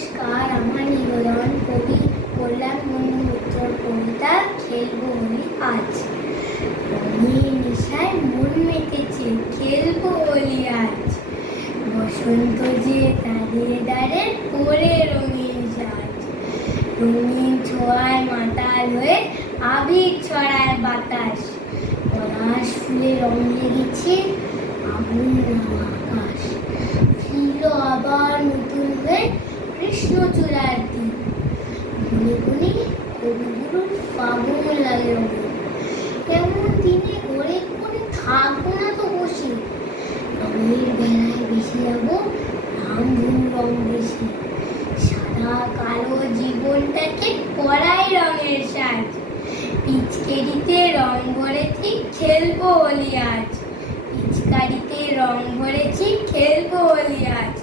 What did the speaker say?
নমস্কার, আমার নিবেদন কবি কল্যাণ বন্দ্যোপাধ্যায়ের কবিতা খেলবো হোলি আজ। রঙের নেশায় মন মেতেছে, খেলবো হোলি আজ। বসন্ত যে দাঁড়িয়ে দাঁড়িয়ে করে রঙিন সাজ। রঙিন ছোঁয়ায় মাতাল হয়ে আবির ছড়ায় বাতাস। পলাশ ফুলে রং লেগেছে, আগুন আকাশ। ফিরল আবার নতুন হয়ে কৃষ্ণচূড়ার দিন। মনে মনে কবিগুরুর ফাগুন লাগে রঙে। এমন দিনে ঘরে করে থাকবো না তো বসে। রঙের বেলায় বেশি যাবো রামধুন রং বেশি। সাদা কালো জীবনটাকে করাই রঙের সাজ। পিচকারিতে রং ভরেছি, খেলবো হোলি আজ। পিচকারিতে রং ভরেছি, খেলবো হোলি আজ।